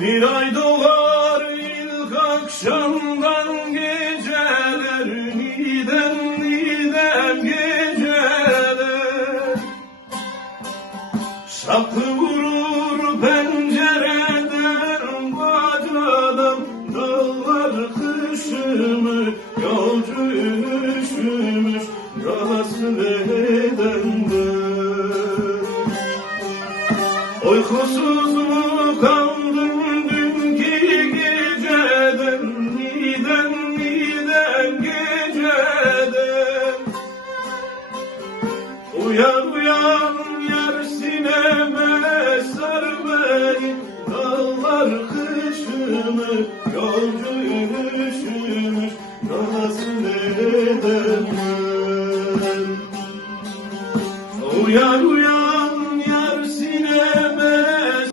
Bir ay doğar ilk akşamdan geceler, nidem nidem geceler. Şapkı vurur pencereden, bacadan dağlar kışımı, yolcu üşümüş rahatsız edenler. Uykusuz mu kaldım dünkü geceden, nidem nidem geceden. Uyan uyan yar sineme sar beni, dağlar kışımı, yolcu